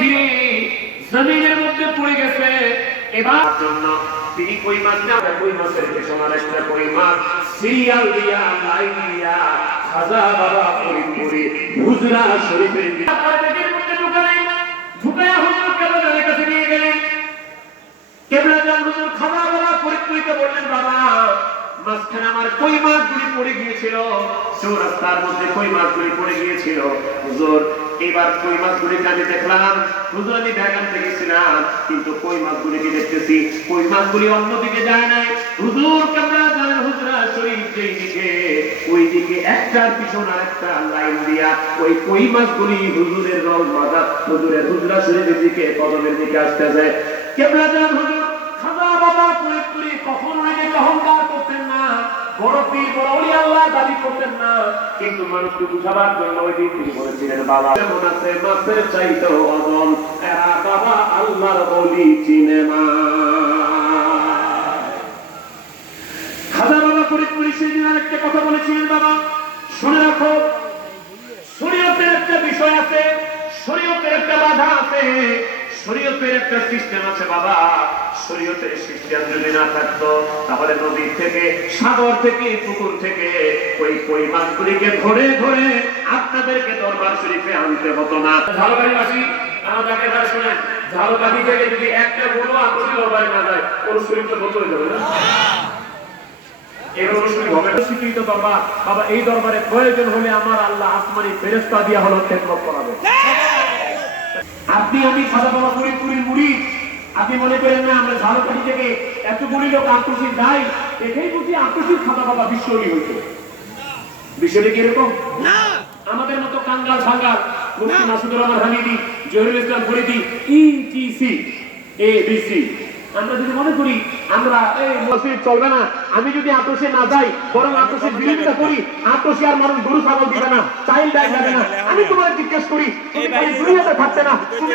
ফিরে জমিনের মধ্যে পড়ে গেছে। এবার জন্য তিনি কই মাছ না, কই মাছের পেছনে একটা কই মাছ সিরিয়াল দিয়া লাইন দিয়া খাজা বাবা ফরিদপুরি হুজরা শরীফের পেটের মধ্যে ঢুকালেন। ঢুকায়া হুজুর কেবলার কাছে নিয়ে গেলেন। কেবলা জান হুজুর খাজা বাবা ফরিদপুরিকে বললেন, বাবা মাঝখানে আমার কই মাছগুলি পড়ে গিয়েছিল, চৌরাস্তার মধ্যে কই মাছগুলি পড়ে গিয়েছিল হুজুর। এবার কই মাছগুলিকে আমি দেখলাম হুজুর, আমি ব্যাগ আনতে গেছিলাম কিন্তু কই মাছগুলিকে দেখতেছি কই মাছগুলি অন্যদিকে যায় নাই হুজুর। কেবলা জান হুজরা শরীফ যেই দিকে, ওই দিকে একটার পিছনে একটা লাইন দিয়া ওই কই মাছগুলি হুজুরের রং মাথা হুজুরের হুজরা শরীফের দিকে কদমের দিকে আসতেছে। কেবলা জান হুজুর খাজা বাবা ফরিদপুরি কখনো নিজেকে অহংকার করতেন না, বড় পীর বড় ওলি আল্লাহ দাবি করতেন না, কিন্তু মানুষকে বুঝাবার জন্য ওই দিন তিনি বলেছিলেন, বাবা যেমন আছে মাছের চাইতেও ওজন, এরা বাবা আল্লাহর ওলি চিনে না। খাজা বাবা ফরিদপুরি সেদিন আরেকটা কথা বলেছিলেন, বাবা শুনে রাখো, শরীয়তের একটা বিষয় আছে, শরীয়তের একটা বাধা আছে, শরীয়তের একটা সিস্টেম আছে বাবা। শরীয়তের সিস্টেম যদি না থাকতো তাহলে নদী থেকে, সাগর থেকে, পুকুর থেকে ওই কই মাছগুলিকে ধরে ধরে আপনাদেরকে দরবার শরীফে আনতে হতো না। ঝালকাঠিবাসী আমাদেরকে এবার শোনেন, ঝালকাঠি থেকে যদি একটা বড় আন্তর্জাতিক দরবারে না যায় কোন শরীফ তো বদলে যাবে না। স্বীকৃত দরবার বাবা, এই দরবারে প্রয়োজন হলে আমার আল্লাহ আসমানি ফেরেশতা দিয়া হলো খেদমত করাবে। আপনি আমি খাজা বাবা ফরিদপুরির মুরিদ, আপনি মনে করেন না আমরা ঝালকাঠি থেকে এতগুলি লোক আন্তর্জাতিক যাই এটাই বুঝি আন্তর্জাতিক খাজা বাবা বিশ্বরী হইতো। বিষয়টা কিরকম না, আমাদের মতো কাঙ্গাল সাঙ্গাল মুফতি মাসুদুর রহমান হামিদি, জহিরুল ইসলাম ফরিদি, ইটিসি এবিসি, আমরা যদি মনে করি আমরা এই মসজিদ চলবে না, আমি যদি আতশে না যাই বরং আতশের বিরোধিতা করি, আতশে আর মানুষ গরু ছাগল দিবে না, চাইল্ড ডাই যাবে না, আমি তোমার জিজ্ঞেস করি তুমি দুনিয়াতে থাকতে না, তুমি